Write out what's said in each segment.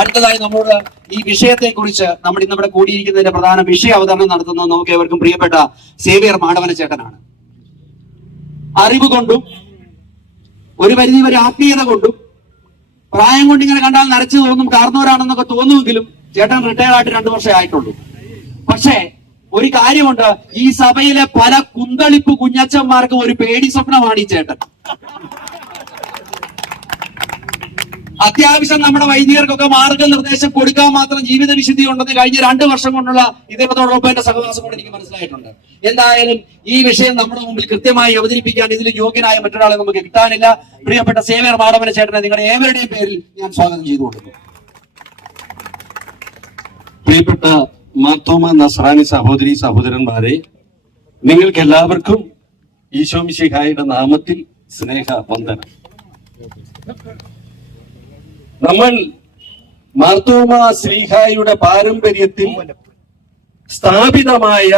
അടുത്തതായി നമ്മളോട് ഈ വിഷയത്തെ കുറിച്ച് നമ്മൾ ഇന്ന് ഇവിടെ കൂടിയിരിക്കുന്നതിന്റെ പ്രധാന വിഷയ അവതരണം നടത്തുന്നത് നമുക്ക് ഏവർക്കും പ്രിയപ്പെട്ട സേവിയർ മാടവന ചേട്ടനാണ്. അറിവ് കൊണ്ടും ഒരു പരിധി വരെ ആത്മീയത കൊണ്ടും പ്രായം കൊണ്ട് ഇങ്ങനെ കണ്ടാൽ നരച്ചു തോന്നും കാർന്നവരാണെന്നൊക്കെ തോന്നുമെങ്കിലും ചേട്ടൻ റിട്ടയർ ആയിട്ട് രണ്ടു വർഷം ആയിട്ടുള്ളൂ. പക്ഷേ ഒരു കാര്യമുണ്ട് ഈ സഭയിലെ പല കുന്തളിപ്പ് കുഞ്ഞച്ചന്മാർക്കും ഒരു പേടി സ്വപ്നമാണ് ഈ ചേട്ടൻ. അത്യാവശ്യം നമ്മുടെ വൈദികർക്കൊക്കെ മാർഗനിർദ്ദേശം കൊടുക്കാൻ മാത്രം ജീവിത വിശുദ്ധി ഉണ്ടെന്ന് കഴിഞ്ഞ രണ്ട് വർഷം കൊണ്ടുള്ള ഇദ്ദേഹത്തോടൊപ്പം എന്റെ സഹവാസം കൊണ്ട് എനിക്ക് മനസ്സിലായിട്ടുണ്ട്. എന്തായാലും ഈ വിഷയം നമ്മുടെ മുമ്പിൽ കൃത്യമായി അവതരിപ്പിക്കാൻ ഇതിൽ യോഗ്യനായ മറ്റൊരാളെ നമുക്ക് കിട്ടാനില്ല. പ്രിയപ്പെട്ട സേവ്യർ മാധവന ചേട്ടനെ നിങ്ങളുടെ ഏവരുടെയും പേരിൽ ഞാൻ സ്വാഗതം ചെയ്തു കൊടുക്കുന്നു. പ്രിയപ്പെട്ട മാത്തോമ നസ്രാണി സഹോദരി സഹോദരന്മാരെ നിങ്ങൾക്ക് എല്ലാവർക്കും ഈശോമിശിഹായുടെ നാമത്തിൽ സ്നേഹ വന്ദനം നമ്മൾ മാർത്തോമ ശ്രീഹായുടെ പാരമ്പര്യത്തിൽ സ്ഥാപിതമായ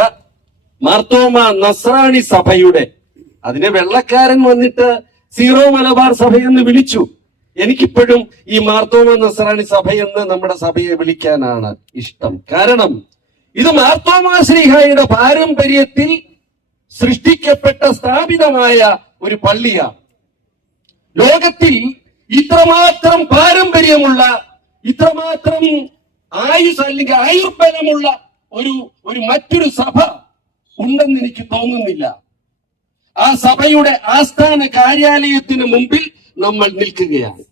മാർത്തോമ നസ്രാണി സഭയുടെ അതിനെ വെള്ളക്കാരൻ വന്നിട്ട് സീറോ മലബാർ സഭയെന്ന് വിളിച്ചു. എനിക്കിപ്പോഴും ഈ മാർത്തോമ നസ്രാണി സഭയെന്ന് നമ്മുടെ സഭയെ വിളിക്കാനാണ് ഇഷ്ടം. കാരണം ഇത് മാർത്തോമ ശ്രീഹായുടെ പാരമ്പര്യത്തിൽ സൃഷ്ടിക്കപ്പെട്ട സ്ഥാപിതമായ ഒരു പള്ളിയാണ്. ലോകത്തിൽ ഇത്രമാത്രം പാരമ്പര്യമുള്ള ഇത്രമാത്രം ആയുസ് അല്ലെങ്കിൽ ആയുർബലമുള്ള ഒരു ഒരു മറ്റൊരു സഭ ഉണ്ടെന്ന് എനിക്ക് തോന്നുന്നില്ല. ആ സഭയുടെ ആസ്ഥാന കാര്യാലയത്തിന് മുമ്പിൽ നമ്മൾ നിൽക്കുകയാണ്.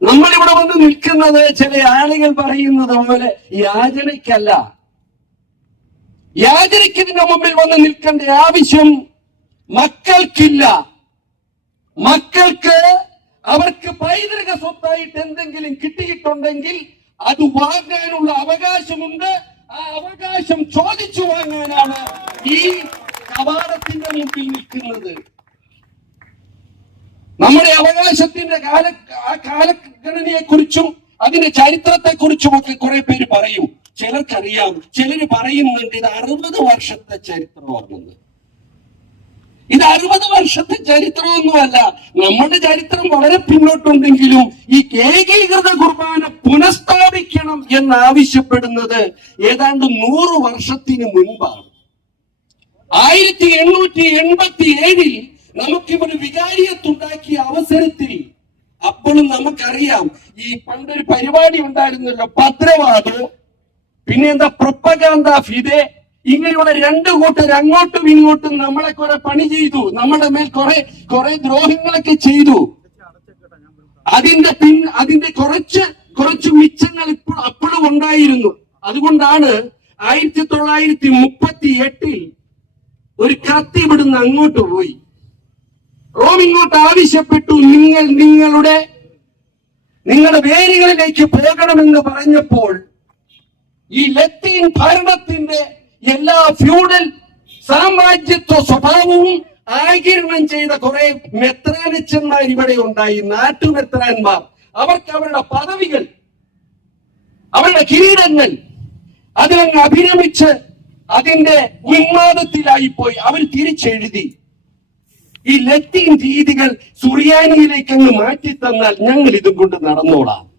നമ്മൾ ഇവിടെ വന്ന് നിൽക്കുന്നത് ചില ആളുകൾ പറയുന്നത് പോലെ യാചനയ്ക്കല്ല. യാചനയ്ക്കതിന്റെ മുമ്പിൽ വന്ന് നിൽക്കേണ്ട ആവശ്യം മക്കൾക്കില്ല. മക്കൾക്ക് അവർക്ക് പൈതൃക സ്വത്തായിട്ട് എന്തെങ്കിലും കിട്ടിയിട്ടുണ്ടെങ്കിൽ അത് വാങ്ങാനുള്ള അവകാശമുണ്ട്. ആ അവകാശം ചോദിച്ചു വാങ്ങാനാണ് ഈ കവാടത്തിന്റെ മുമ്പിൽ നിൽക്കുന്നത്. നമ്മുടെ അവകാശത്തിന്റെ കാല ആ കാലഗണനയെ കുറിച്ചും അതിന്റെ ചരിത്രത്തെ കുറിച്ചും ഒക്കെ കുറെ പേര് പറയും. ചിലർക്കറിയാം. ചിലര് പറയുന്നുണ്ട് ഇത് അറുപത് വർഷത്തെ ചരിത്രമാണെന്ന് ഇത് അറുപത് വർഷത്തെ ചരിത്രമൊന്നുമല്ല. നമ്മുടെ ചരിത്രം വളരെ പിന്നോട്ടുണ്ടെങ്കിലും ഈ ഏകീകൃത കുർബാന പുനഃസ്ഥാപിക്കണം എന്നാവശ്യപ്പെടുന്നത് ഏതാണ്ട് നൂറ് വർഷത്തിന് മുൻപാണ്. ആയിരത്തി എണ്ണൂറ്റി എൺപത്തി ഏഴിൽ നമുക്കിവിടെ വികാരിയത്തുണ്ടാക്കിയ അവസരത്തിൽ അപ്പോഴും നമുക്കറിയാം ഈ പണ്ടൊരു പരിപാടി ഉണ്ടായിരുന്നല്ലോ പത്രവാദോ. പിന്നെന്താ പ്രൊപ്പകാന്ത ഫിദെ. ഇങ്ങനെയുള്ള രണ്ടു കൂട്ടർ അങ്ങോട്ടും ഇങ്ങോട്ടും നമ്മളെ കുറെ പണി ചെയ്തു. നമ്മുടെ മേൽ കുറെ കുറെ ദ്രോഹങ്ങളൊക്കെ ചെയ്തു. അതിന്റെ പിൻ അതിന്റെ കുറച്ച് കുറച്ച് മിച്ചങ്ങൾ ഇപ്പോൾ അപ്പോഴും ഉണ്ടായിരുന്നു. അതുകൊണ്ടാണ് ആയിരത്തി തൊള്ളായിരത്തി മുപ്പത്തി എട്ടിൽ ഒരു കത്തി ഇവിടുന്ന് അങ്ങോട്ട് പോയി. റോം ഇങ്ങോട്ട് ആവശ്യപ്പെട്ടു. നിങ്ങൾ നിങ്ങളുടെ നിങ്ങളുടെ വേരുകളിലേക്ക് പോകണമെന്ന് പറഞ്ഞപ്പോൾ ഈ ലത്തീൻ ഭരണത്തിന്റെ എല്ലാ ഫ്യൂഡൽ സാമ്രാജ്യത്വ സ്വഭാവവും ആകിരണം ചെയ്ത കുറെ മെത്രാനച്ചന്മാർ ഇവിടെ ഉണ്ടായി. നാട്ടുമെത്രാന്മാർ. അവർക്ക് അവരുടെ പദവികൾ അവരുടെ കിരീടങ്ങൾ അതിനങ്ങ് അഭിരമിച്ച് അതിന്റെ ഉന്മാദത്തിലായി പോയി അവർ തിരിച്ചെഴുതി. ഈ ലത്തീൻ രീതികൾ സുറിയാനിയിലേക്ക് അങ്ങ് മാറ്റി തന്നാൽ ഞങ്ങൾ ഇതും കൊണ്ട് നടന്നോളാം.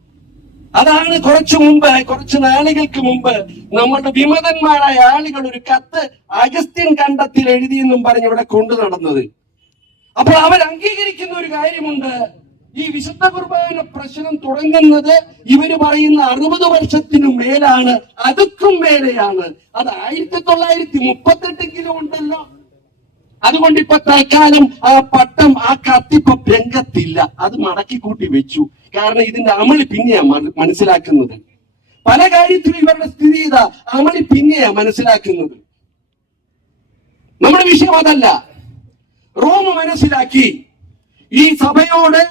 അതാണ് കുറച്ചു മുമ്പ് കുറച്ച് നാളുകൾക്ക് മുമ്പ് നമ്മുടെ വിമതന്മാരായ ആളുകൾ ഒരു കത്ത് അഗസ്ത്യൻ കണ്ടത്തിൽ എഴുതിയെന്നും പറഞ്ഞ് ഇവിടെ കൊണ്ടു നടന്നത്. അപ്പോൾ അവർ അംഗീകരിക്കുന്ന ഒരു കാര്യമുണ്ട്. ഈ വിശുദ്ധ കുർബാന പ്രശ്നം തുടങ്ങുന്നത് ഇവർ പറയുന്ന അറുപത് വർഷത്തിനു മേലാണ് അതുക്കും മേലെയാണ്. അത് ആയിരത്തി തൊള്ളായിരത്തി മുപ്പത്തെട്ടെങ്കിലും ഉണ്ടല്ലോ. അതുകൊണ്ട് ഇപ്പൊ തൽക്കാലം ആ പട്ടം ആ കത്തിപ്പ രംഗത്തില്ല. അത് മടക്കി കൂട്ടി വെച്ചു. കാരണം ഇതിന്റെ അമളി പിന്നെയാ മനസ്സിലാക്കുന്നത്. പല കാര്യത്തിലും ഇവരുടെ സ്ഥിതി ഇതാ. അമളി പിന്നെയാ മനസ്സിലാക്കുന്നത്. നമ്മുടെ വിഷയം അതല്ല. റോം മനസ്സിലാക്കി. ഈ സഭയോട്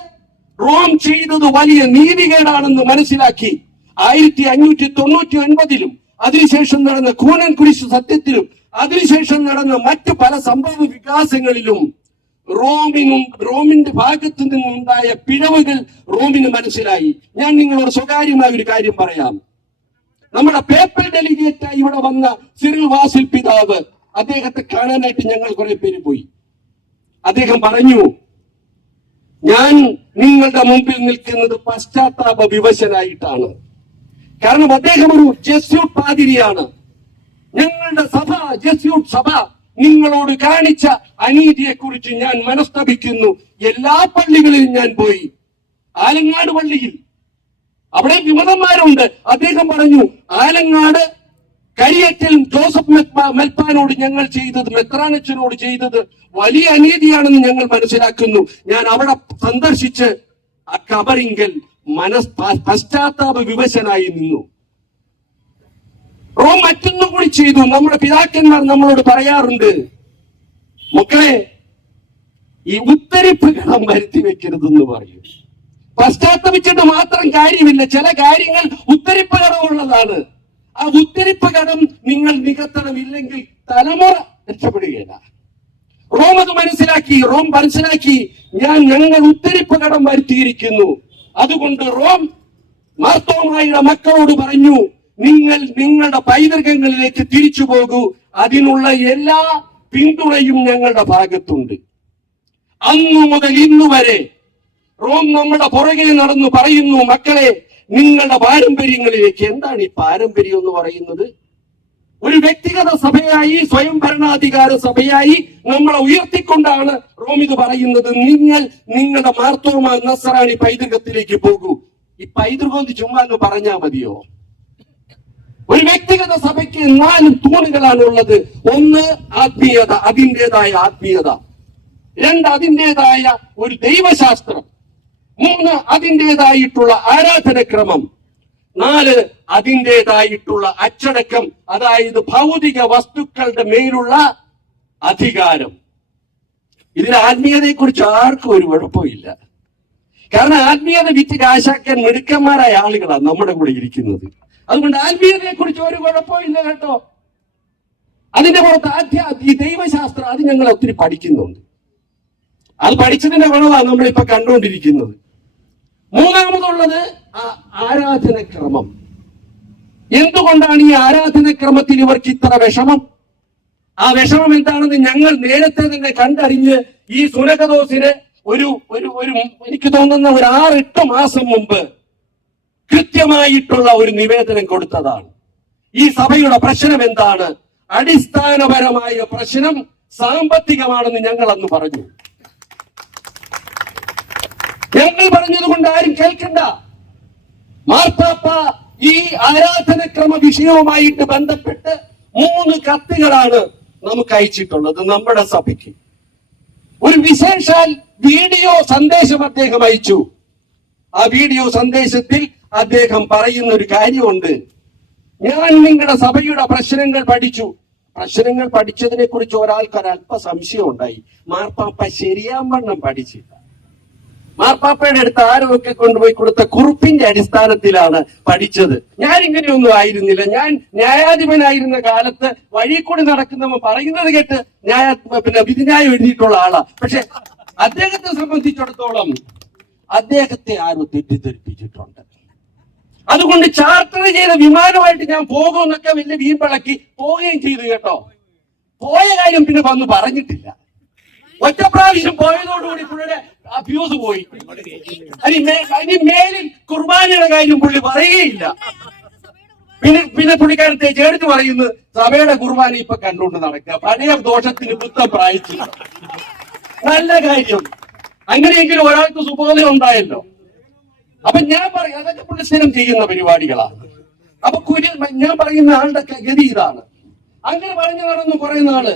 റോം ചെയ്തത് വലിയ നീതികേടാണെന്ന് മനസ്സിലാക്കി. ആയിരത്തി അഞ്ഞൂറ്റി തൊണ്ണൂറ്റി ഒൻപതിലും അതിനുശേഷം നടന്ന കൂനൻ കുരിശു സത്യത്തിലും അതിനുശേഷം നടന്ന മറ്റു പല സംഭവ വികാസങ്ങളിലും റോമിനും റോമിന്റെ ഭാഗത്തു നിന്നുണ്ടായ പിഴവുകൾ റോമിന് മനസ്സിലായി. ഞാൻ നിങ്ങളോട് സ്വകാര്യമായ ഒരു കാര്യം പറയാം. നമ്മുടെ പേപ്പർ ഡെലിഗേറ്റായി ഇവിടെ വന്ന സിറിൽ വാസിൽ പിതാവ് അദ്ദേഹത്തെ കാണാനായിട്ട് ഞങ്ങൾ കുറെ പേര് പോയി. അദ്ദേഹം പറഞ്ഞു ഞാൻ നിങ്ങളുടെ മുമ്പിൽ നിൽക്കുന്നത് പശ്ചാത്താപ വിവശനായിട്ടാണ്. കാരണം അദ്ദേഹം ഒരു ജസ്യൂട്ട് പാതിരിയാണ്. ഞങ്ങളുടെ സഭ ജസ്യൂട്ട് സഭ നിങ്ങളോട് കാണിച്ച അനീതിയെക്കുറിച്ച് ഞാൻ മനസ്തപിക്കുന്നു. എല്ലാ പള്ളികളിലും ഞാൻ പോയി. ആലങ്ങാട് പള്ളിയിൽ. അവിടെ വിമതന്മാരുണ്ട്. അദ്ദേഹം പറഞ്ഞു ആലങ്ങാട് കരിയറ്റിൽ ജോസഫ് മെൽപ്പാനോട് ഞങ്ങൾ ചെയ്തത് മെത്രാനച്ചനോട് ചെയ്തത് വലിയ അനീതിയാണെന്ന് ഞങ്ങൾ മനസ്സിലാക്കുന്നു. ഞാൻ അവിടെ സന്ദർശിച്ച് കബറിങ്കൽ മനസ് പശ്ചാത്താപ വിവശനായി നിന്നു. റോം മറ്റൊന്നും കൂടി ചെയ്തു. നമ്മുടെ പിതാക്കന്മാർ നമ്മളോട് പറയാറുണ്ട് മക്കളെ ഈ ഉത്തരിപ്പ് കടം വരുത്തി വെക്കരുതെന്ന് പറയും. പശ്ചാത്തപിച്ചിട്ട് മാത്രം കാര്യമില്ല. ചില കാര്യങ്ങൾ ഉത്തരിപ്പ് കടമുള്ളതാണ്. ആ ഉത്തരിപ്പ് കടം നിങ്ങൾ നികത്തണമില്ലെങ്കിൽ തലമുറ രക്ഷപ്പെടുകയില്ല. റോം അത് മനസ്സിലാക്കി റോം മനസ്സിലാക്കി ഞാൻ ഞങ്ങൾ ഉത്തരിപ്പ് കടം വരുത്തിയിരിക്കുന്നു. അതുകൊണ്ട് റോം മാർത്തോമായുടെ മക്കളോട് പറഞ്ഞു നിങ്ങൾ നിങ്ങളുടെ പൈതൃകങ്ങളിലേക്ക് തിരിച്ചു പോകൂ. അതിനുള്ള എല്ലാ പിന്തുണയും ഞങ്ങളുടെ ഭാഗത്തുണ്ട്. അന്നു മുതൽ ഇന്നു വരെ റോം നമ്മുടെ പുറകെ നടന്നു പറയുന്നു മക്കളെ നിങ്ങളുടെ പാരമ്പര്യങ്ങളിലേക്ക് എന്താണ് ഈ പാരമ്പര്യം എന്ന് പറയുന്നത്? ഒരു വ്യക്തിഗത സഭയായി സ്വയം ഭരണാധികാര സഭയായി നമ്മളെ ഉയർത്തിക്കൊണ്ടാണ് റോം ഇത് പറയുന്നത്. നിങ്ങൾ നിങ്ങളുടെ മാർത്തോമ നസറാണി പൈതൃകത്തിലേക്ക് പോകൂ. ഈ പൈതൃകം ചുമ്മാ എന്ന് പറഞ്ഞാ മതിയോ? ഒരു വ്യക്തിഗത സഭയ്ക്ക് നാല് തൂണുകളാണ് ഉള്ളത്. ഒന്ന് ആത്മീയത അതിന്റെതായ ആത്മീയത. രണ്ട് അതിന്റെതായ ഒരു ദൈവശാസ്ത്രം. മൂന്ന് അതിന്റെതായിട്ടുള്ള ആരാധനക്രമം. നാല് അതിന്റെതായിട്ടുള്ള അച്ചടക്കം അതായത് ഭൗതിക വസ്തുക്കളുടെ മേലുള്ള അധികാരം. ഇതിൽ ആത്മീയതയെ കുറിച്ച് ആർക്കും ഒരു കുഴപ്പമില്ല. കാരണം ആത്മീയത വിറ്റ് കാശാക്കാൻ മിടുക്കന്മാരായ ആളുകളാണ് നമ്മുടെ കൂടെ ഇരിക്കുന്നത്. അതുകൊണ്ട് ആത്മീയതയെ കുറിച്ച് ഒരു കുഴപ്പമില്ല കേട്ടോ. അതിന്റെ പുറത്ത് ആധ്യാത്മിക ഈ ദൈവശാസ്ത്രം അത് ഞങ്ങൾ ഒത്തിരി പഠിക്കുന്നുണ്ട്. അത് പഠിച്ചതിന്റെ ഗുണമാണ് നമ്മളിപ്പോ കണ്ടുകൊണ്ടിരിക്കുന്നത്. മൂന്നാമതുള്ളത് ആ ആരാധനക്രമം. എന്തുകൊണ്ടാണ് ഈ ആരാധനക്രമത്തിൽ ഇവർക്ക് ഇത്ര വിഷമം? ആ വിഷമം എന്താണെന്ന് ഞങ്ങൾ നേരത്തെ തന്നെ കണ്ടറിഞ്ഞ് ഈ സുനകദോസിന് ഒരു ഒരു ഒരു എനിക്ക് തോന്നുന്ന ഒരു ആറ് എട്ട് മാസം മുമ്പ് കൃത്യമായിട്ടുള്ള ഒരു നിവേദനം കൊടുത്തതാണ്. ഈ സഭയുടെ പ്രശ്നം എന്താണ്? അടിസ്ഥാനപരമായ പ്രശ്നം സാമ്പത്തികമാണെന്ന് ഞങ്ങൾ അന്ന് പറഞ്ഞു. ഞങ്ങൾ പറഞ്ഞത് കൊണ്ട് ആരും കേൾക്കണ്ട. മാർപ്പാപ്പ ഈ ആരാധനക്രമ വിഷയവുമായിട്ട് ബന്ധപ്പെട്ട് മൂന്ന് കത്തുകളാണ് നമുക്ക് അയച്ചിട്ടുള്ളത് നമ്മുടെ സഭയ്ക്ക്. ഒരു വിശേഷാൽ വീഡിയോ സന്ദേശം അദ്ദേഹം അയച്ചു. ആ വീഡിയോ സന്ദേശത്തിൽ അദ്ദേഹം പറയുന്ന ഒരു കാര്യമുണ്ട്. ഞാൻ നിങ്ങളുടെ സഭയുടെ പ്രശ്നങ്ങൾ പഠിച്ചു. പ്രശ്നങ്ങൾ പഠിച്ചതിനെ കുറിച്ച് ഒരാൾക്ക് ഒരല്പ സംശയം ഉണ്ടായി മാർപ്പാപ്പ ശരിയാവണ്ണം പഠിച്ചില്ല. മാർപ്പാപ്പയുടെ അടുത്ത് ആരൊക്കെ കൊണ്ടുപോയി കൊടുത്ത കുറിപ്പിന്റെ അടിസ്ഥാനത്തിലാണ് പഠിച്ചത്. ഞാൻ ഇങ്ങനെയൊന്നും ആയിരുന്നില്ല. ഞാൻ ന്യായാധിപനായിരുന്ന കാലത്ത് വഴി കൂടി നടക്കുന്നവൻ പറയുന്നത് കേട്ട് ന്യായ പിന്നെ വിധിന്യായം എഴുതിയിട്ടുള്ള ആളാ. പക്ഷെ അദ്ദേഹത്തെ സംബന്ധിച്ചിടത്തോളം അദ്ദേഹത്തെ ആരും തെറ്റിദ്ധരിപ്പിച്ചിട്ടുണ്ട്. അതുകൊണ്ട് ചാർട്ടർ ചെയ്ത വിമാനമായിട്ട് ഞാൻ പോകുമെന്നൊക്കെ വലിയ വീമ്പിളക്കി പോവുകയും ചെയ്തു കേട്ടോ. പോയ കാര്യം പിന്നെ വന്ന് പറഞ്ഞിട്ടില്ല. ഒറ്റ പ്രാവശ്യം പോയതോടുകൂടി പുള്ളിയുടെ അഭ്യൂസ് പോയി. ഇനി മേലിൽ കുർബാനയുടെ കാര്യം പുള്ളി പറയുകയില്ല. പിന്നെ പിന്നെ പുള്ളിക്കാരത്തെ ചേർത്ത് പറയുന്നത് സഭയുടെ കുർബാന ഇപ്പൊ കണ്ടുകൊണ്ട് നടക്കുക. പഴയ ദോഷത്തിന് ബുദ്ധം പ്രായിച്ചില്ല. നല്ല കാര്യം. അങ്ങനെയെങ്കിലും ഒരാൾക്ക് സുബോധം ഉണ്ടായല്ലോ. അപ്പൊ ഞാൻ പറയും അതൊക്കെ പുള്ളി ചെയ്യുന്ന പരിപാടികളാണ്. അപ്പൊ കുരി ഞാൻ പറയുന്ന ആളുടെ ഗതി ഇതാണ്. അങ്ങനെ പറഞ്ഞു നടന്നു കുറെ നാൾ.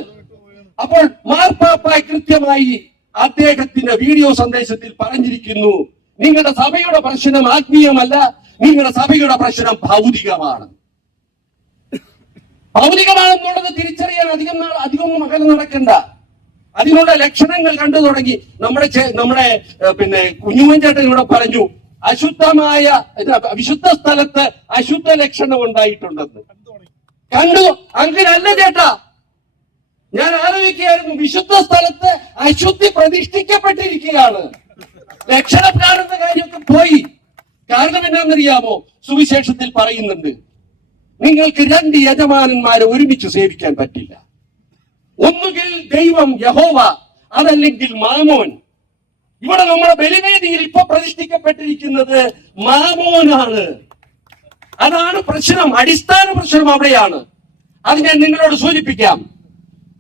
അപ്പോൾ മാർപ്പാപ്പ കൃത്യമായി അദ്ദേഹത്തിന്റെ വീഡിയോ സന്ദേശത്തിൽ പറഞ്ഞിരിക്കുന്നു നിങ്ങളുടെ സഭയുടെ പ്രശ്നം ആത്മീയമല്ല നിങ്ങളുടെ സഭയുടെ പ്രശ്നം ഭൗതികമാണ്. ഭൗതികമാണെന്നുള്ളത് തിരിച്ചറിയാൻ അധികം നാൾ അധികം മകൻ നടക്കണ്ട. അതിനുള്ള ലക്ഷണങ്ങൾ കണ്ടു തുടങ്ങി. നമ്മുടെ നമ്മുടെ പിന്നെ കുഞ്ഞുമൻ ചേട്ടൻ ഇവിടെ പറഞ്ഞു അശുദ്ധമായ വിശുദ്ധ സ്ഥലത്ത് അശുദ്ധ ലക്ഷണം ഉണ്ടായിട്ടുണ്ടെന്ന്. കണ്ടു? അങ്ങനല്ല ചേട്ടാ. ഞാൻ ആലോചിക്കുകയായിരുന്നു വിശുദ്ധ സ്ഥലത്ത് അശുദ്ധി പ്രതിഷ്ഠിക്കപ്പെട്ടിരിക്കുകയാണ്. ലക്ഷണം കാണുന്ന കാര്യമൊക്കെ പോയി. കാരണം എന്താണെന്നറിയാമോ സുവിശേഷത്തിൽ പറയുന്നുണ്ട് നിങ്ങൾക്ക് രണ്ട് യജമാനന്മാരെ ഒരുമിച്ച് സേവിക്കാൻ പറ്റില്ല. ഒന്നുകിൽ ദൈവം യഹോവ അതല്ലെങ്കിൽ മാമോൻ. ഇവിടെ നമ്മുടെ ബലിവേദിയിൽ ഇപ്പൊ പ്രതിഷ്ഠിക്കപ്പെട്ടിരിക്കുന്നത് മാമോനാണ്. അതാണ് പ്രശ്നം അടിസ്ഥാന പ്രശ്നം അവിടെയാണ്. അത് ഞാൻ നിങ്ങളോട് സൂചിപ്പിക്കാം.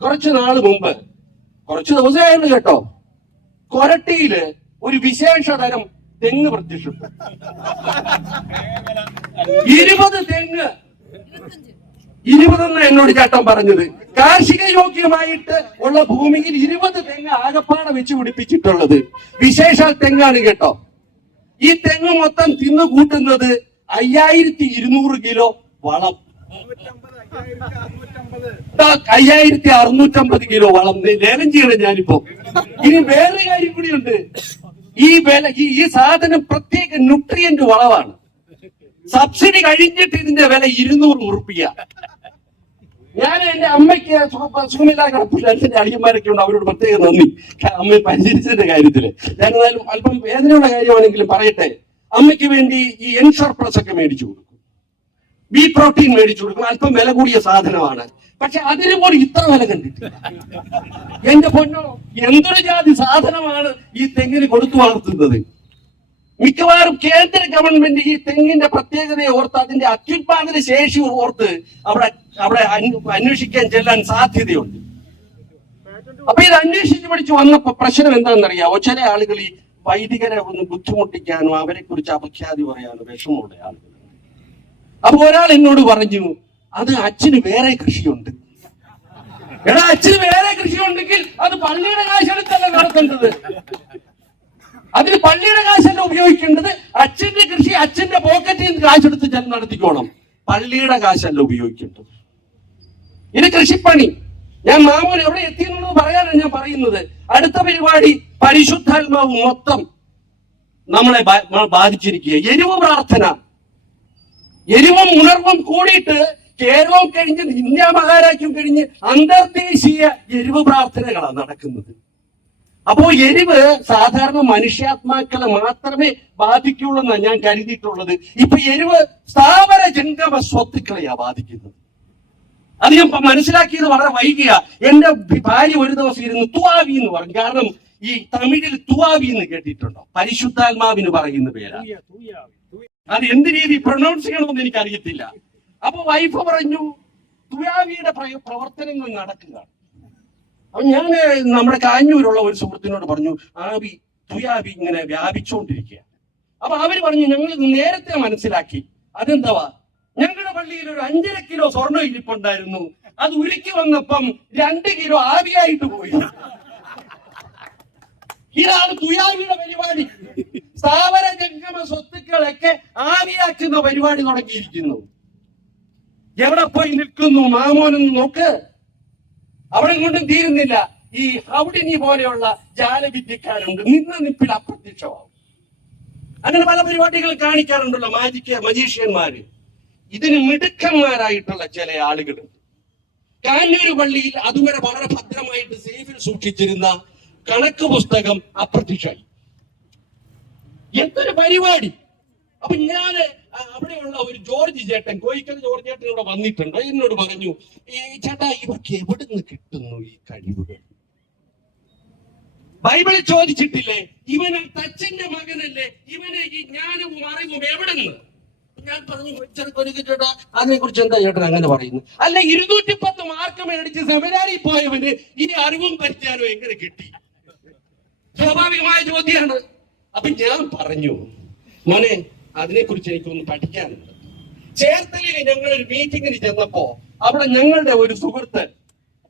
കുറച്ചു നാൾ മുമ്പ് കുറച്ചു ദിവസമായിരുന്നു കേട്ടോ കൊരട്ടിയിൽ ഒരു വിശേഷതരം തെങ്ങ് പ്രത്യക്ഷപ്പെട്ടു. ഇരുപത് തെങ്ങ്. ഇരുപതെന്ന് എന്നോട് ചേട്ടൻ പറഞ്ഞത്. കാർഷിക യോഗ്യമായിട്ട് ഉള്ള ഭൂമിയിൽ ഇരുപത് തെങ്ങ് ആകപ്പാടെ വെച്ച് പിടിപ്പിച്ചിട്ടുള്ളത്. വിശേഷാൽ തെങ്ങാണ് കേട്ടോ. ഈ തെങ്ങ് മൊത്തം തിന്നു കൂട്ടുന്നത് അയ്യായിരത്തി ഇരുന്നൂറ് കിലോ വളം. അയ്യായിരത്തി അറുന്നൂറ്റമ്പത് കിലോ വളം. ലേലം ചെയ്യണം ഞാനിപ്പോ. ഇനി വേറൊരു കാര്യം കൂടിയുണ്ട് ഈ വില ഈ ഈ സാധനം പ്രത്യേക ന്യൂട്രിയന്റ് വളമാണ് സബ്സിഡി കഴിഞ്ഞിട്ട് ഇതിന്റെ വില ഇരുന്നൂറ് ഉറുപ്പിക. ഞാൻ എന്റെ അമ്മയ്ക്ക് സുഖ- സുഖമില്ലാതെ കിടപ്പില്ല. ഉണ്ട്. അവരോട് പ്രത്യേക നന്ദി. അമ്മയെ പരിചരിച്ചതിന്റെ കാര്യത്തിൽ. ഞാൻ എന്തായാലും അല്പം വേദനയുള്ള കാര്യമാണെങ്കിലും പറയട്ടെ. അമ്മയ്ക്ക് വേണ്ടി ഈ എൻഷോർ പ്ലസ് ഒക്കെ മേടിച്ചു കൊടുക്കും. ബി പ്രോട്ടീൻ മേടിച്ചു കൊടുക്കും. അല്പം വില കൂടിയ സാധനമാണ്. പക്ഷെ അതിന് പോലും ഇത്ര വില കണ്ടിട്ടില്ല. എന്റെ പൊന്നോ എന്തൊരു ജാതി സാധനമാണ് ഈ തെങ്ങിന് കൊടുത്തു വളർത്തുന്നത്? മിക്കവാറും കേന്ദ്ര ഗവൺമെന്റ് ഈ തെങ്ങിന്റെ പ്രത്യേകതയെ ഓർത്ത് അതിന്റെ അത്യുത്പാദന ശേഷി ഓർത്ത് അവിടെ അവിടെ അന്വേഷിക്കാൻ ചെല്ലാൻ സാധ്യതയുണ്ട്. അപ്പൊ ഇത് അന്വേഷിച്ച് പഠിച്ചു വന്നപ്പോ പ്രശ്നം എന്താണെന്നറിയാമോ ചില ആളുകൾ ഈ വൈദികരെ ഒന്ന് ബുദ്ധിമുട്ടിക്കാനോ അവരെ കുറിച്ച് അപഖ്യാതി പറയാനോ വിഷമമുള്ള ആളുകൾ. അപ്പൊ ഒരാൾ എന്നോട് പറഞ്ഞു അത് അച്ഛന് വേറെ കൃഷിയുണ്ട്. എടാ അച്ഛന് വേറെ കൃഷിയുണ്ടെങ്കിൽ അത് പള്ളിയുടെ കാശെടുത്തല്ല നടത്തേണ്ടത്? അതിന് പള്ളിയുടെ കാശല്ല ഉപയോഗിക്കേണ്ടത്? അച്ഛന്റെ കൃഷി അച്ഛന്റെ പോക്കറ്റിൽ നിന്ന് കാശെടുത്ത് ചെന്ന് നടത്തിക്കോണം. പള്ളിയുടെ കാശല്ല ഉപയോഗിക്കേണ്ടത്? ഇത് കൃഷിപ്പണി. ഞാൻ മാമൂൻ എവിടെ എത്തിയെന്നുള്ളത് പറയാനാണ് ഞാൻ പറയുന്നത്. അടുത്ത പരിപാടി പരിശുദ്ധാത്മാവ് മൊത്തം നമ്മളെ ബാധിച്ചിരിക്കുക. എരിവ് പ്രാർത്ഥന. എരിവും ഉണർവും കൂടിയിട്ട് കേരളവും കഴിഞ്ഞ് ഇന്ത്യ മഹാരാജ്യം കഴിഞ്ഞ് അന്തർദേശീയ എരിവ് പ്രാർത്ഥനകളാണ് നടക്കുന്നത്. അപ്പോ എരിവ് സാധാരണ മനുഷ്യാത്മാക്കളെ മാത്രമേ ബാധിക്കുള്ളൂ എന്നാണ് ഞാൻ കരുതിയിട്ടുള്ളത്. ഇപ്പൊ എരിവ് സ്ഥാപന ജംഗമ സ്വത്തുക്കളെയാ ബാധിക്കുന്നത്. അത് ഞാൻ മനസ്സിലാക്കിയത് വളരെ വൈകിയ. എന്റെ ഭാര്യ ഒരു ദിവസം ഇരുന്ന് തുവാവി എന്ന് പറഞ്ഞു. കാരണം ഈ തമിഴിൽ തുവാവി എന്ന് കേട്ടിട്ടുണ്ടോ? പരിശുദ്ധാത്മാവിന് പറയുന്ന പേരാ. അത് എന്ത് രീതി പ്രൊണൗൺസ് ചെയ്യണമെന്ന് എനിക്ക് അറിയത്തില്ല അപ്പൊ വൈഫ് പറഞ്ഞു തുയാവിയുടെ പ്രവർത്തനങ്ങൾ നടക്കുക അപ്പൊ ഞാൻ നമ്മുടെ കാഞ്ഞൂരുള്ള ഒരു സുഹൃത്തിനോട് പറഞ്ഞു ആവി തുയാവി ഇങ്ങനെ വ്യാപിച്ചുകൊണ്ടിരിക്കുക അപ്പൊ അവർ പറഞ്ഞു ഞങ്ങൾ നേരത്തെ മനസ്സിലാക്കി. അതെന്തവാ? ഞങ്ങളുടെ പള്ളിയിൽ ഒരു അഞ്ചര കിലോ സ്വർണ ഇരിപ്പുണ്ടായിരുന്നു. അത് ഉരുക്കി വന്നപ്പം രണ്ട് കിലോ ആവിയായിട്ട് പോയി. ഇതാണ് തുയാവിയുടെ പരിപാടി. സ്ഥാപന ജംഗമ സ്വത്തുക്കളൊക്കെ ആവിയാക്കുന്ന പരിപാടി തുടങ്ങിയിരിക്കുന്നു. എവിടെ പോയി നിൽക്കുന്നു? മാമോനെന്ന് നോക്ക്. അവിടെ കൊണ്ടും തീരുന്നില്ല. ഈ ഹൗഡിനി പോലെയുള്ള ജാലവിദ്യക്കാരുണ്ട്. നിന്ന നിപ്പിൽ അപ്രത്യക്ഷമാവും. അങ്ങനെ പല പരിപാടികൾ കാണിക്കാറുണ്ടല്ലോ മാജിക്ക മജീഷ്യന്മാര്. ഇതിന് മിടുക്കന്മാരായിട്ടുള്ള ചില ആളുകളുണ്ട്. കാഞ്ഞൂര് പള്ളിയിൽ അതുവരെ വളരെ ഭദ്രമായിട്ട് സേഫിൽ സൂക്ഷിച്ചിരുന്ന കണക്ക് പുസ്തകം അപ്രത്യക്ഷമായി. എന്തൊരു പരിപാടി? അപ്പൊ ആ അവിടെയുള്ള ഒരു ജോർജ് ചേട്ടൻ കോയിക്കൽ ജോർജ് ചേട്ടൻ ഇവിടെ വന്നിട്ടുണ്ട്. എന്നോട് പറഞ്ഞു ഈ ചേട്ടാ ഇവർക്ക് എവിടുന്ന് കിട്ടുന്നു ഈ കഴിവുകൾ? ബൈബിളിൽ ചോദിച്ചിട്ടില്ലേ ഇവന തച്ചന്റെ മകനല്ലേ? ഇവനെ ഈ ജ്ഞാനവും അറിവും എവിടുന്ന്? ഞാൻ പറഞ്ഞു ചേട്ടാ അതിനെ കുറിച്ച് എന്താ ചേട്ടൻ അങ്ങനെ പറയുന്നു അല്ല ഇരുന്നൂറ്റി പത്ത് മാർക്ക് മേടിച്ച് സെമിനാറിൽ പോയവന് ഈ അറിവും പരിജ്ഞാനവും എങ്ങനെ കിട്ടി? സ്വാഭാവികമായ ചോദ്യമാണ്. അപ്പൊ ഞാൻ പറഞ്ഞു മോനെ അതിനെക്കുറിച്ച് എനിക്കൊന്ന് പഠിക്കാനുണ്ട്. ചേർത്തലയിൽ ഞങ്ങൾ ഒരു മീറ്റിംഗിന് ചെന്നപ്പോ അവിടെ ഞങ്ങളുടെ ഒരു സുഹൃത്ത്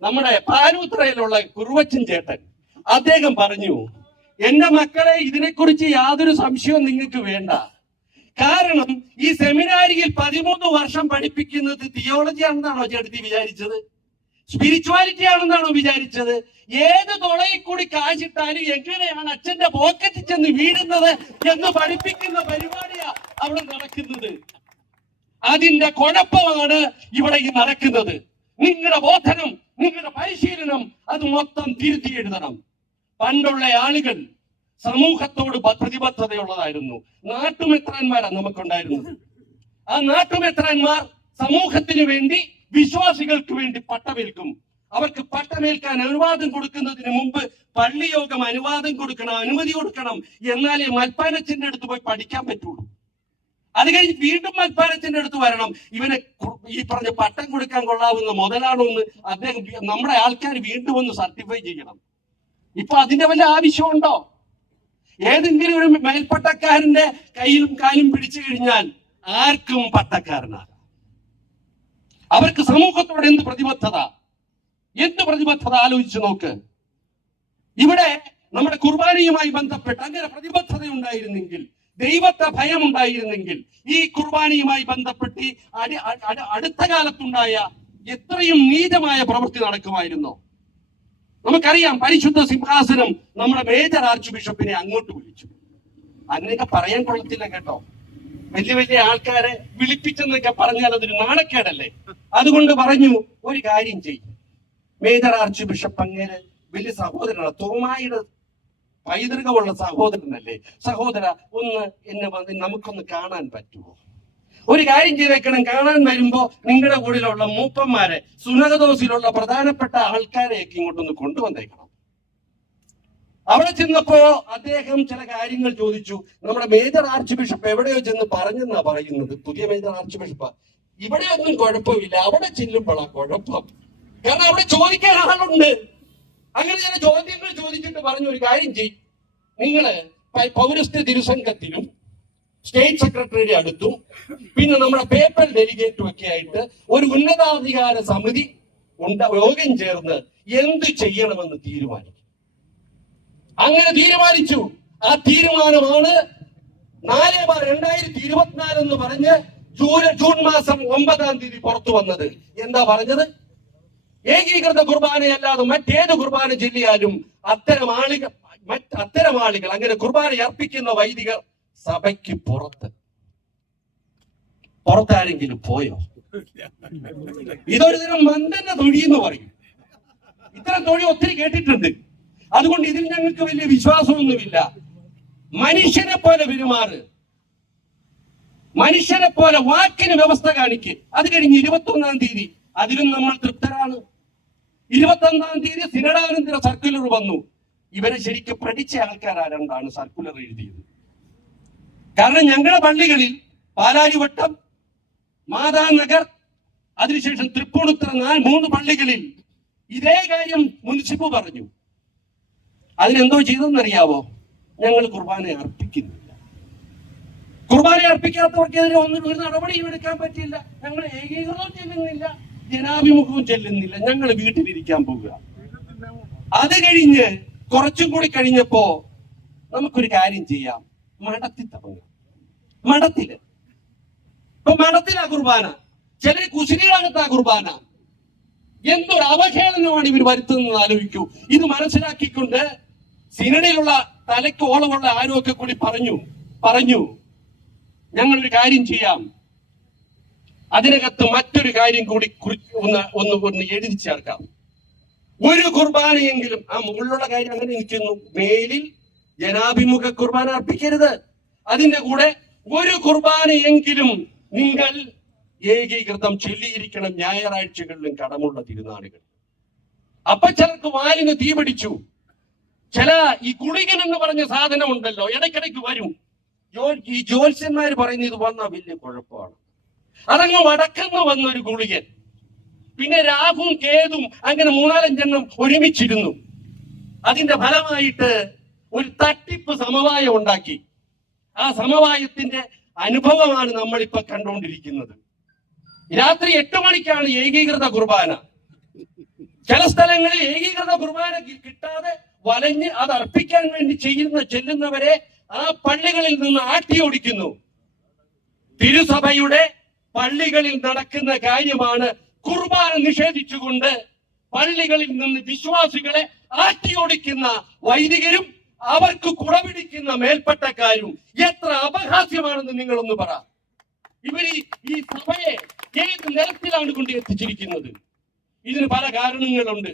നമ്മുടെ പാരൂത്രയിലുള്ള കുറുവച്ചൻ ചേട്ടൻ അദ്ദേഹം പറഞ്ഞു എന്റെ മക്കളെ ഇതിനെക്കുറിച്ച് യാതൊരു സംശയവും നിങ്ങൾക്ക് വേണ്ട. കാരണം ഈ സെമിനാരിയിൽ പതിമൂന്ന് വർഷം പഠിപ്പിക്കുന്നത് തിയോളജി ആണെന്നാണോ ചേട്ടത്തി വിചാരിച്ചത്? സ്പിരിച്വാലിറ്റി ആണെന്നാണോ വിചാരിച്ചത്? ഏത് തുളയിൽ കൂടി കാശിട്ടാലും എങ്ങനെയാണ് അച്ഛന്റെ പോക്കറ്റിൽ ചെന്ന് വീഴുന്നത് എന്ന് പഠിപ്പിക്കുന്ന പരിപാടിയാ അവിടെ നടക്കുന്നത്. അതിന്റെ കുഴപ്പമാണ് ഇവിടെ ഈ നടക്കുന്നത്. നിങ്ങളുടെ ബോധനം നിങ്ങളുടെ പരിശീലനം അത് മൊത്തം തിരുത്തി എഴുതണം. പണ്ടുള്ള ആളുകൾ സമൂഹത്തോട് പ്രതിബദ്ധതയുള്ളതായിരുന്നു. നാട്ടുമെത്രാന്മാരാണ് നമുക്കുണ്ടായിരുന്നത്. ആ നാട്ടുമെത്രാന്മാർ സമൂഹത്തിന് വേണ്ടി വിശ്വാസികൾക്ക് വേണ്ടി പട്ടമേൽക്കും. അവർക്ക് പട്ടമേൽക്കാൻ അനുവാദം കൊടുക്കുന്നതിന് മുമ്പ് പള്ളിയോഗം അനുവാദം കൊടുക്കണം അനുമതി കൊടുക്കണം എന്നാലേ മൽപ്പാനച്ചന്റെ അടുത്ത് പോയി പഠിക്കാൻ പറ്റുള്ളൂ. അത് കഴിഞ്ഞ് വീണ്ടും മൽപ്പാനച്ചന്റെ അടുത്ത് വരണം. ഇവനെ ഈ പറഞ്ഞ പട്ടം കൊടുക്കാൻ കൊള്ളാവുന്ന മുതലാണോ എന്ന് അദ്ദേഹം നമ്മുടെ ആൾക്കാർ വീണ്ടും ഒന്ന് സർട്ടിഫൈ ചെയ്യണം. ഇപ്പൊ അതിന്റെ വല്ല ആവശ്യമുണ്ടോ? ഏതെങ്കിലും ഒരു മേൽപ്പട്ടക്കാരന്റെ കയ്യിലും കാലും പിടിച്ചു കഴിഞ്ഞാൽ ആർക്കും പട്ടക്കാരനാകാം. അവർക്ക് സമൂഹത്തോട് എന്ത് പ്രതിബദ്ധത? എന്ത് പ്രതിബദ്ധത ആലോചിച്ചു നോക്ക്. ഇവിടെ നമ്മുടെ കുർബാനയുമായി ബന്ധപ്പെട്ട് അങ്ങനെ പ്രതിബദ്ധത ഉണ്ടായിരുന്നെങ്കിൽ ദൈവത്തെ ഭയം ഉണ്ടായിരുന്നെങ്കിൽ ഈ കുർബാനയുമായി ബന്ധപ്പെട്ട് അടി- അടുത്ത കാലത്തുണ്ടായ എത്രയും നീചമായ പ്രവൃത്തി നടക്കുമായിരുന്നോ. നമുക്കറിയാം പരിശുദ്ധ സിംഹാസനം നമ്മുടെ മേജർ ആർച്ച് ബിഷപ്പിനെ അങ്ങോട്ട് വിളിച്ചു. അങ്ങനെയൊക്കെ പറയാൻ കൊള്ളത്തില്ല കേട്ടോ. വലിയ വലിയ ആൾക്കാരെ വിളിപ്പിച്ചെന്നൊക്കെ പറഞ്ഞാൽ അതൊരു നാണക്കേടല്ലേ? അതുകൊണ്ട് പറഞ്ഞു ഒരു കാര്യം ചെയ്യും. മേജർ ആർച്ച് ബിഷപ്പ് അങ്ങേര് വലിയ സഹോദരനാണ്. തോമായുടെ പൈതൃകമുള്ള സഹോദരനല്ലേ? സഹോദര ഒന്ന് എന്നെ വന്ന് നമുക്കൊന്ന് കാണാൻ പറ്റുമോ? ഒരു കാര്യം ചെയ്തേക്കണം. കാണാൻ വരുമ്പോ നിങ്ങളുടെ കൂടെയുള്ള മൂപ്പന്മാരെ സുനകദോസിലുള്ള പ്രധാനപ്പെട്ട ആൾക്കാരെയൊക്കെ ഇങ്ങോട്ടൊന്ന് കൊണ്ടുവന്നേക്കണം. അവിടെ ചെന്നപ്പോ അദ്ദേഹം ചില കാര്യങ്ങൾ ചോദിച്ചു. നമ്മുടെ മേജർ ആർച്ച് ബിഷപ്പ് എവിടെയോ ചെന്ന് പറഞ്ഞെന്നാ പറയുന്നത്. പുതിയ മേജർ ആർച്ച് ബിഷപ്പ്. ഇവിടെ ഒന്നും കുഴപ്പമില്ല. അവിടെ ചെല്ലുമ്പോഴാ കുഴപ്പം. കാരണം അവിടെ ചോദിക്കാൻ ആളുണ്ട്. അങ്ങനെ ചില ചോദ്യങ്ങൾ ചോദിച്ചിട്ട് പറഞ്ഞു ഒരു കാര്യം ചെയ്യും നിങ്ങൾ പൗരസ്ത്യ തിരുസംഘത്തിലും സ്റ്റേറ്റ് സെക്രട്ടറിയുടെ അടുത്തും പിന്നെ നമ്മുടെ പേപ്പർ ഡെലിഗേറ്റും ഒക്കെ ആയിട്ട് ഒരു ഉന്നതാധികാര സമിതി യോഗം ചേർന്ന് എന്ത് ചെയ്യണമെന്ന് തീരുമാനിക്കും. അങ്ങനെ തീരുമാനിച്ചു. ആ തീരുമാനമാണ് നാല് രണ്ടായിരത്തി ഇരുപത്തിനാല് എന്ന് പറഞ്ഞ് ജൂൺ ജൂൺ മാസം ഒമ്പതാം തീയതി പുറത്തു വന്നത്. എന്താ പറഞ്ഞത്? ഏകീകൃത കുർബാനയല്ലാതെ മറ്റേത് കുർബാന ചൊല്ലിയാലും അത്തരം ആളുകൾ അത്തരം ആളുകൾ അങ്ങനെ കുർബാന അർപ്പിക്കുന്ന വൈദികർ സഭയ്ക്ക് പുറത്ത്. പുറത്താരെങ്കിലും പോയോ? ഇതൊരു തരം മന്ദന തൊഴി എന്ന് പറയും. ഇത്തരം തൊഴി ഒത്തിരി കേട്ടിട്ടുണ്ട്. അതുകൊണ്ട് ഇതിൽ ഞങ്ങൾക്ക് വലിയ വിശ്വാസമൊന്നുമില്ല. മനുഷ്യനെ പോലെ പെരുമാറ്. മനുഷ്യനെ പോലെ വാക്കിന് വ്യവസ്ഥ കാണിക്ക്. അത് കഴിഞ്ഞ് ഇരുപത്തി ഒന്നാം തീയതി അതിലും നമ്മൾ തൃപ്തരാണ്. ഇരുപത്തി ഒന്നാം തീയതി സിനഡാനന്തര സർക്കുലർ വന്നു. ഇവരെ ശരിക്കും പഠിച്ച ആൾക്കാരാരെന്താണ് സർക്കുലർ എഴുതിയത്. കാരണം ഞങ്ങളുടെ പള്ളികളിൽ പാലാരിവട്ടം മാതാനഗർ അതിനുശേഷം തൃപ്പൂണിത്തറ നാല് മൂന്ന് പള്ളികളിൽ ഇതേ കാര്യം മുനിസിപ്പ് പറഞ്ഞു. അതിനെന്തോ ചെയ്തെന്നറിയാവോ? ഞങ്ങൾ കുർബാന അർപ്പിക്കുന്നില്ല. കുർബാന അർപ്പിക്കാത്തവർക്കെതിരെ ഒന്നും ഒരു നടപടിയും എടുക്കാൻ പറ്റില്ല ഞങ്ങൾ ഏകീകൃതവും ചെല്ലുന്നില്ല. ജനാഭിമുഖവും ചെല്ലുന്നില്ല. ഞങ്ങൾ വീട്ടിലിരിക്കാൻ പോവുക. അത് കഴിഞ്ഞ് കുറച്ചും കൂടി കഴിഞ്ഞപ്പോ നമുക്കൊരു കാര്യം ചെയ്യാം. മഠത്തിൽ തുടങ്ങാം മഠത്തിൽ. ഇപ്പൊ മഠത്തിലാ കുർബാന. ചിലര് കുശിനികളകത്താ കുർബാന. എന്തൊരു അവഹേളനമാണ് ഇവർ വരുത്തുന്നത് ആലോചിക്കൂ. ഇത് മനസ്സിലാക്കിക്കൊണ്ട് സിനഡിലുള്ള തലയ്ക്ക് ഓളമുള്ള ആരും ഒക്കെ കൂടി പറഞ്ഞു പറഞ്ഞു. ഞങ്ങളൊരു കാര്യം ചെയ്യാം. അതിനകത്ത് മറ്റൊരു കാര്യം കൂടി കുറിച്ച് ഒന്ന് ഒന്ന് ഒന്ന് എഴുതി ചേർക്കാം. ഒരു കുർബാനയെങ്കിലും ആ മുകളിലുള്ള കാര്യം അങ്ങനെ നിൽക്കുന്നു. മേലിൽ ജനാഭിമുഖ കുർബാന അർപ്പിക്കരുത്. അതിന്റെ കൂടെ ഒരു കുർബാനയെങ്കിലും നിങ്ങൾ ഏകീകൃതം ചൊല്ലിയിരിക്കണം ഞായറാഴ്ചകളിലും കടമുള്ള തിരുനാളുകൾ. അപ്പച്ചർക്ക് വാലിന് തീ പിടിച്ചു ചില ഈ ഗുളികൻ എന്ന് പറഞ്ഞ സാധനം ഉണ്ടല്ലോ ഇടയ്ക്കിടയ്ക്ക് വരും. ഈ ജ്യോത്സ്യന്മാർ പറയുന്ന ഇത് വന്ന വലിയ കുഴപ്പമാണ്. അതങ്ങ് വടക്കെന്ന് വന്ന ഒരു ഗുളികൻ. പിന്നെ രാഹുവും കേതും അങ്ങനെ മൂന്നാലഞ്ചെണ്ണം ഒരുമിച്ചിരുന്നു. അതിന്റെ ഫലമായിട്ട് ഒരു തട്ടിപ്പ് സമവായം ഉണ്ടാക്കി. ആ സമവായത്തിന്റെ അനുഭവമാണ് നമ്മൾ കണ്ടുകൊണ്ടിരിക്കുന്നത്. രാത്രി എട്ട് മണിക്കാണ് ഏകീകൃത കുർബാന. ചില സ്ഥലങ്ങളിൽ ഏകീകൃത കുർബാന കിട്ടാതെ വലഞ്ഞ് അത് അർപ്പിക്കാൻ വേണ്ടി ചെയ്യുന്ന ചെല്ലുന്നവരെ ആ പള്ളികളിൽ നിന്ന് ആട്ടി ഓടിക്കുന്നു. തിരുസഭയുടെ പള്ളികളിൽ നടക്കുന്ന കാര്യമാണ് കുർബാന നിഷേധിച്ചുകൊണ്ട് പള്ളികളിൽ നിന്ന് വിശ്വാസികളെ ആട്ടിയോടിക്കുന്ന വൈദികരും അവർക്ക് കുടപിടിക്കുന്ന മേൽപ്പട്ടക്കാരും എത്ര അപഹാസ്യമാണെന്ന് നിങ്ങളൊന്ന് പറ. ഇവർ ഈ സഭയെ ഏത് നിലത്തിലാണ് കൊണ്ട് എത്തിച്ചിരിക്കുന്നത്? ഇതിന് പല കാരണങ്ങളുണ്ട്.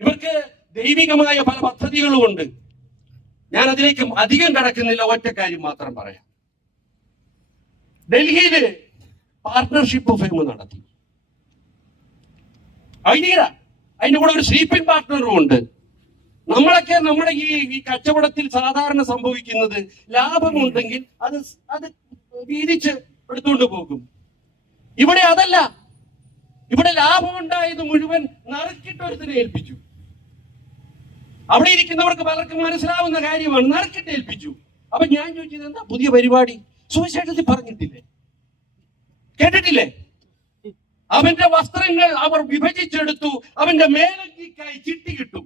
ഇവർക്ക് ദൈവികമായ പല പദ്ധതികളുമുണ്ട്. ഞാൻ അതിലേക്ക് അധികം കടക്കുന്നില്ല ഒറ്റ കാര്യം മാത്രം പറയാം. ഡൽഹിയിൽ പാർട്ണർഷിപ്പ് ഫേം നടത്തി. വൈദികര അതിന്റെ കൂടെ ഒരു സ്ലീപ്പിംഗ് പാർട്ട്ണറും ഉണ്ട്. നമ്മളൊക്കെ നമ്മുടെ ഈ ഈ കച്ചവടത്തിൽ സാധാരണ സംഭവിക്കുന്നത് ലാഭമുണ്ടെങ്കിൽ അത് അത് വീതിച്ച് എടുത്തുകൊണ്ട് പോകും. ഇവിടെ അതല്ല. ഇവിടെ ലാഭമുണ്ടായത് മുഴുവൻ നറുക്കിട്ടൊരുത്തിനെ ഏൽപ്പിച്ചു. അവിടെ ഇരിക്കുന്നവർക്ക് പലർക്കും മനസ്സിലാവുന്ന കാര്യമാണ്. നറുക്കിട്ട് ഏൽപ്പിച്ചു. അപ്പൊ ഞാൻ ചോദിച്ചത് എന്താ? പുതിയ പരിപാടി. സുവിശേഷത്തിൽ പറഞ്ഞിട്ടില്ലേ? കേട്ടിട്ടില്ലേ? അവന്റെ വസ്ത്രങ്ങൾ അവർ വിഭജിച്ചെടുത്തു. അവന്റെ മേലങ്കിക്കായി ചിട്ടി കിട്ടും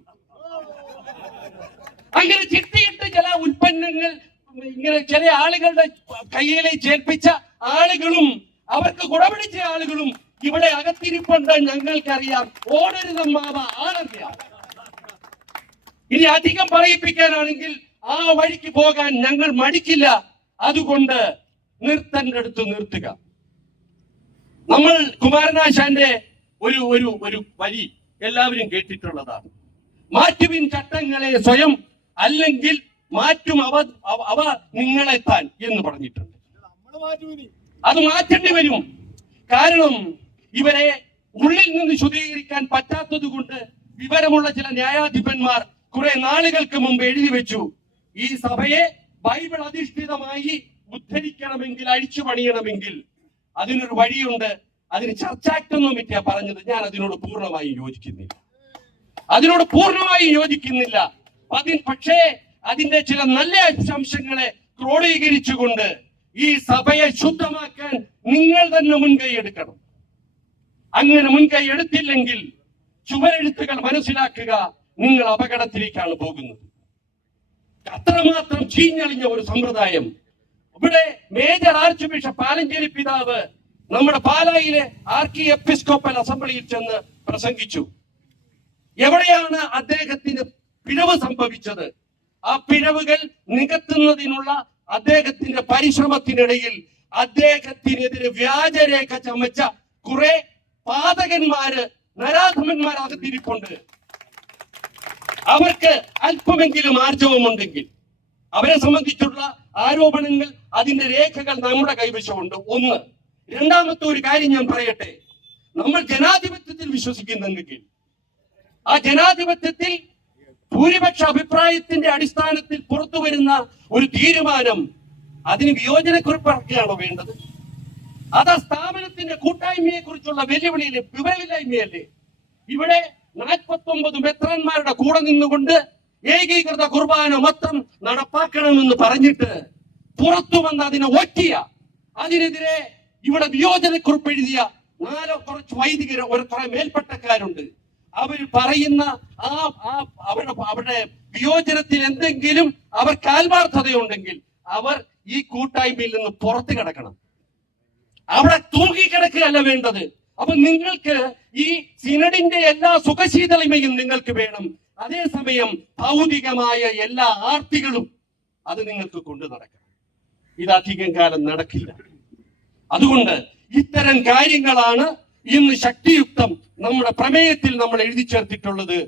അങ്ങനെ ചിട്ടിയിട്ട് ചില ഉൽപ്പന്നങ്ങൾ ഇങ്ങനെ ചില ആളുകളുടെ കയ്യിലേക്ക് ചേർപ്പിച്ച ആളുകളും അവർക്ക് കുടപിടിച്ച ആളുകളും ഇവിടെ അകത്തിരിപ്പുണ്ട്. ഞങ്ങൾക്കറിയാം. ഓടരുതമ്മാവ ആളറിയാം. ഇനി അധികം പറയിപ്പിക്കാനാണെങ്കിൽ ആ വഴിക്ക് പോകാൻ ഞങ്ങൾ മടിക്കില്ല. അതുകൊണ്ട് നിർത്തന്റെ അടുത്ത് നിർത്തുക. നമ്മൾ കുമാരനാശാന്റെ ഒരു ഒരു ഒരു വരി എല്ലാവരും കേട്ടിട്ടുള്ളതാണ്. മാറ്റുവിൻ ചട്ടങ്ങളെ സ്വയം അല്ലെങ്കിൽ മാറ്റും അവ അവ- നിങ്ങളെത്താൻ എന്ന് പറഞ്ഞിട്ടുണ്ട്. അത് മാറ്റേണ്ടി വരും. കാരണം ഇവരെ ഉള്ളിൽ നിന്ന് ശുദ്ധീകരിക്കാൻ പറ്റാത്തത് കൊണ്ട് വിവരമുള്ള ചില ന്യായാധിപന്മാർ കുറെ നാളുകൾക്ക് മുമ്പ് എഴുതി വെച്ചു. ഈ സഭയെ ബൈബിൾ അധിഷ്ഠിതമായി ഉദ്ധരിക്കണമെങ്കിൽ അഴിച്ചു പണിയണമെങ്കിൽ അതിനൊരു വഴിയുണ്ട്. അതിന് ചർച്ചാക്ടൊന്നും പറ്റിയാ പറഞ്ഞത് ഞാൻ അതിനോട് പൂർണമായും യോജിക്കുന്നില്ല. അതിനോട് പൂർണമായും യോജിക്കുന്നില്ല. അതിന് പക്ഷേ അതിന്റെ ചില നല്ല അംശങ്ങളെ ക്രോഡീകരിച്ചുകൊണ്ട് ഈ സഭയെ ശുദ്ധമാക്കാൻ നിങ്ങൾ തന്നെ മുൻകൈ എടുക്കണം. അങ്ങനെ മുൻകൈ എടുത്തില്ലെങ്കിൽ ചുവരെഴുത്തുകൾ മനസ്സിലാക്കുക നിങ്ങൾ അപകടത്തിലേക്കാണ് പോകുന്നത്. അത്രമാത്രം ചീഞ്ഞളിഞ്ഞ ഒരു സമ്പ്രദായം. ഇവിടെ മേജർ ആർച്ച് ബിഷപ്പ് പാലഞ്ചേരി പിതാവ് നമ്മുടെ പാലായിലെ ആർക്കി എപ്പിസ്കോപ്പൽ അസംബ്ലിയിൽ ചെന്ന് പ്രസംഗിച്ചു. എവിടെയാണ് അദ്ദേഹത്തിന് പിഴവ് സംഭവിച്ചത്? ആ പിഴവുകൾ നികത്തുന്നതിനുള്ള അദ്ദേഹത്തിന്റെ പരിശ്രമത്തിനിടയിൽ അദ്ദേഹത്തിനെതിരെ വ്യാജരേഖ ചമച്ച കുറെ പാതകന്മാര് നരാധമന്മാർ അകത്തിരിപ്പുണ്ട് അവർക്ക് അല്പമെങ്കിലും ആർജവമുണ്ടെങ്കിൽ അവരെ സംബന്ധിച്ചുള്ള ആരോപണങ്ങൾ അതിന്റെ രേഖകൾ നമ്മുടെ കൈവശമുണ്ട്. ഒന്ന് രണ്ടാമത്തെ ഒരു കാര്യം ഞാൻ പറയട്ടെ. നമ്മൾ ജനാധിപത്യത്തിൽ വിശ്വസിക്കുന്നുണ്ടെങ്കിൽ ആ ജനാധിപത്യത്തിൽ ഭൂരിപക്ഷ അഭിപ്രായത്തിന്റെ അടിസ്ഥാനത്തിൽ പുറത്തു വരുന്ന ഒരു തീരുമാനം അതിന് വിയോജനക്കുറിപ്പ് ഇറക്കുകയാണോ വേണ്ടത്? അതാ സ്ഥാപനത്തിന്റെ കൂട്ടായ്മയെ കുറിച്ചുള്ള വെല്ലുവിളിയിലെ വിവരമില്ലായ്മയല്ലേ? ഇവിടെ നാൽപ്പത്തി ഒമ്പത് മെത്രന്മാരുടെ കൂടെ നിന്നുകൊണ്ട് ഏകീകൃത കുർബാന മൊത്തം നടപ്പാക്കണമെന്ന് പറഞ്ഞിട്ട് പുറത്തു വന്ന് അതിനെ ഒറ്റിയ അതിനെതിരെ ഇവിടെ വിയോജനക്കുറിപ്പ് എഴുതിയ നാലോ കുറച്ച് വൈദികർ ഒരു കുറെ മേൽപ്പെട്ടക്കാരുണ്ട്. അവർ പറയുന്ന ആ അവരുടെ അവരുടെ വിയോജനത്തിൽ എന്തെങ്കിലും അവർക്ക് ആത്മാർത്ഥതയുണ്ടെങ്കിൽ അവർ ഈ കൂട്ടായ്മയിൽ നിന്ന് പുറത്തു കിടക്കണം. അവിടെ തൂങ്ങിക്കിടക്കുകയല്ല വേണ്ടത്. അപ്പൊ നിങ്ങൾക്ക് ഈ സിനഡിന്റെ എല്ലാ സുഖശീതളിമയും നിങ്ങൾക്ക് വേണം. അതേസമയം ഭൗതികമായ എല്ലാ ആർത്തികളും അത് നിങ്ങൾക്ക് കൊണ്ടു നടക്കണം. ഇത് അധികം കാലം നടക്കില്ല. അതുകൊണ്ട് ഇത്തരം കാര്യങ്ങളാണ് ഇന്ന് ശക്തിയുക്തം നമ്മുടെ പ്രമേയത്തിൽ നമ്മൾ എഴുതി ചേർത്തിട്ടുള്ളത്.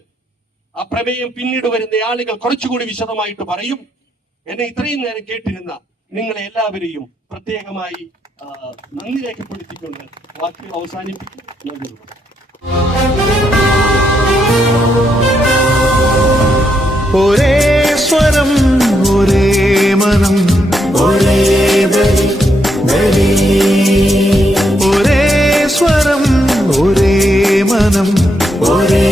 ആ പ്രമേയം പിന്നീട് വരുന്ന ആളുകൾ കുറച്ചുകൂടി വിശദമായിട്ട് പറയും. എന്നെ ഇത്രയും നേരം കേട്ടിരുന്ന നിങ്ങളെ എല്ലാവരെയും പ്രത്യേകമായി നന്ദി രേഖപ്പെടുത്തിക്കൊണ്ട് വാക്കുകൾ അവസാനിപ്പിക്കും നന്ദി ഒരേ സ്വരം ഒരേ മനം. ഒരേ ബലി ബലി. ഒരേ സ്വരം ഒരേ മനം. ഒരേ